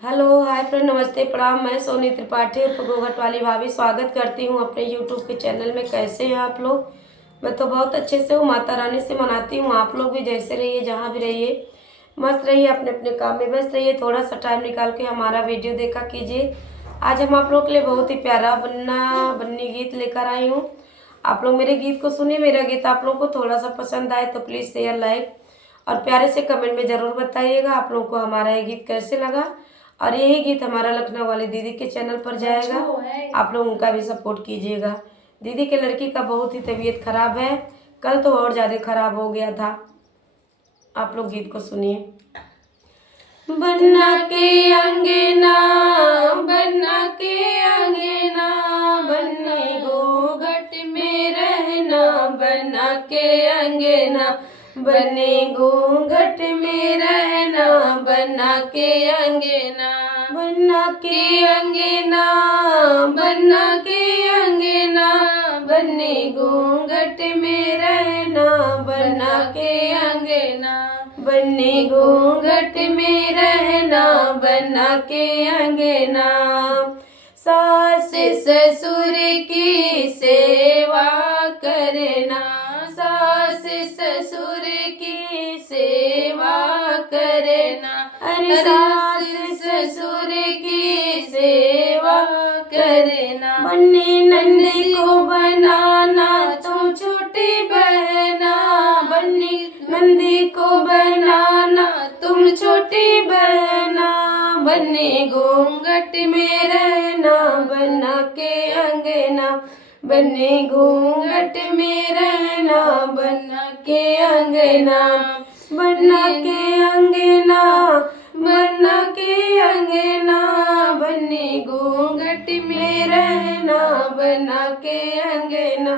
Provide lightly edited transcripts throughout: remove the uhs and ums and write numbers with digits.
Hello hi friend, नमस्ते प्रणाम। मैं सोनी त्रिपाठी और गोघट वाली भाभी स्वागत करती हूँ अपने यूट्यूब के चैनल में। कैसे हैं आप लोग? मैं तो बहुत अच्छे से हूँ, माता रानी से मनाती हूँ। आप लोग भी जैसे रहिए, जहाँ भी रहिए, मस्त रहिए, अपने अपने काम में व्यस्त रहिए। थोड़ा सा टाइम निकाल के हमारा वीडियो देखा कीजिए। आज हम आप लोग के लिए बहुत ही प्यारा बन्नी गीत लेकर आई हूँ। आप लोग मेरे गीत को सुनिए। मेरा गीत आप लोगों को थोड़ा सा पसंद आए तो प्लीज़ शेयर, लाइक और प्यारे से कमेंट में ज़रूर बताइएगा आप लोगों को हमारा ये गीत कैसे लगा। और यही गीत हमारा लखनऊ वाली दीदी के चैनल पर जाएगा, आप लोग उनका भी सपोर्ट कीजिएगा। दीदी के लड़की का बहुत ही तबीयत खराब है, कल तो और ज़्यादा खराब हो गया था। आप लोग गीत को सुनिए। बन्ना के अंगना, बन्ना के अंगना, बन्नी घूंघट में रहना। बन्ना के अंगना, बन्नी घूंघट में रहना। बन्ना के अंगना, बन्ना के अंगना, बन्ना के अंगना, बन्नी घूंघट में रहना। बन्ना के अंगना, बन्नी घूंघट में रहना। बन्ना के अंगना, सास ससुर की सेवा करना। सास ससुर की सेवा करना। अरे सास ससुर की सेवा करना। बन्नी नंदी को बनाना, तुम छोटी बहना। बन्नी नंदी को बनाना, तुम छोटी बहना। बन्नी घूंघट में रहना। बन्ना के अंगना, बन्नी घूंघट में रहना। बन्ना के अंगना, बन्ना के अंगना, बन्ना के अंगना, बन्नी घूंघट में रहना। बन्ना के अंगना,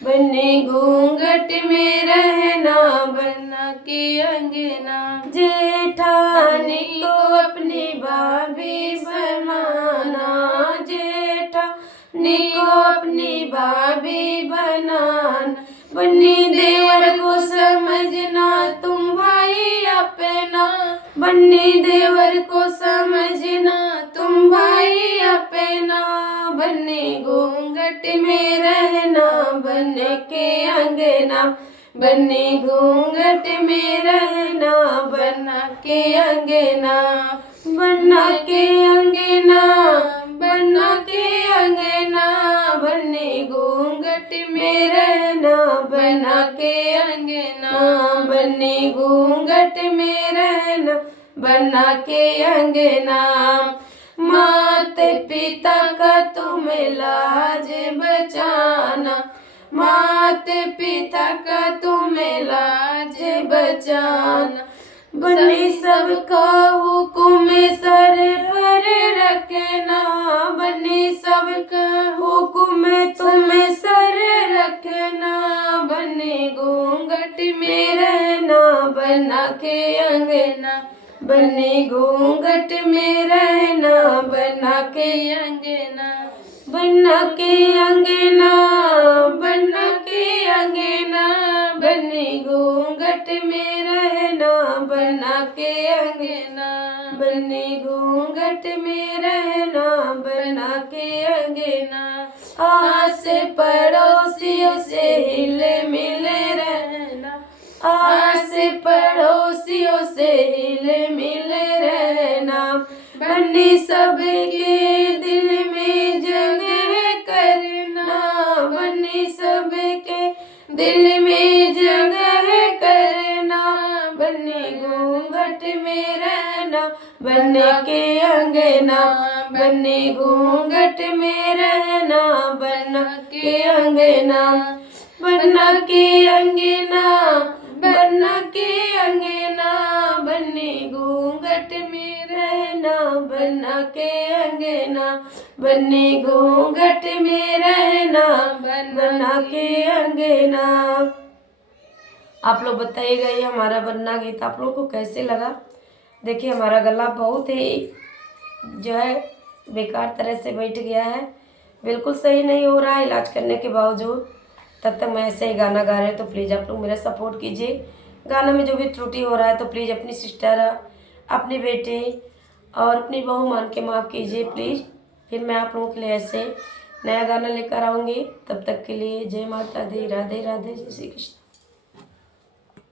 बन्नी घूंघट में रहना। बन्ना के अंगना, जेठानी को अपनी भाभी बनाना। जेठानी को अपनी भाभी बनाना। बन्नी देवर को समझना, तुम भाई अपना। बन्नी देवर को समझना, तुम भाई अपना। बन्नी घूंघट में रहना। बन्ने के अंगना, बन्नी घूंघट में रहना। बन्ना के अंगना, बन्ना के अंगना, बन्ना के अंगना, बन्नी घूंघट में रहना। बन्ना के अंगना, बन्नी घूंघट में रहना। बन्ना के अंगना, मात पिता का तुम लाज बचाना। मात पिता का तुम लाज बचाना। बन्नी सबका हुकुम सर पर रखना। बन्नी सबका हुकुम तुम सर रखना। बन्नी घूंघट में रहना। बन्ना के अंगना, बन्नी घूंघट में रहना। बन्ना के अंगना, बन्ना के अंगना, बन्ना के अंगना, बन्नी घूंघट में रहना। बन्ना के अंगना, बन्नी घूंघट में रहना। बन्ना के अंगना, आस पड़ोसियों से हिले मिले रहना। आस पड़ोसियों से हिले मिले रहना। बन्नी सबके दिल में जगह करना। बन्नी सबके दिल में जगह करना। बन्नी घूंघट में रहना। बन्ना के अंगना, बन्नी घूंघट में रहना। बन्ना के अंगना, बन्ना के अंगना, बन्ना के अंगना, बन्नी घूंघट में रहना। बन्ना के अंगना, बन्नी घूंघट में रहना। बन्ना के अंगना। आप लोग बताइएगा ये हमारा बन्ना गीत आप लोगों को कैसे लगा। देखिए हमारा गला बहुत ही जो है बेकार तरह से बैठ गया है, बिल्कुल सही नहीं हो रहा है इलाज करने के बावजूद। तब तक मैं ऐसे ही गाना गा रहे हैं, तो प्लीज़ आप लोग मेरा सपोर्ट कीजिए। गाना में जो भी त्रुटि हो रहा है तो प्लीज़ अपनी सिस्टर, अपनी बेटी और अपनी बहू मान के माफ़ कीजिए प्लीज़। फिर मैं आप लोगों के लिए ऐसे नया गाना लेकर आऊँगी। तब तक के लिए जय माता दी, राधे राधे, जय श्री कृष्ण।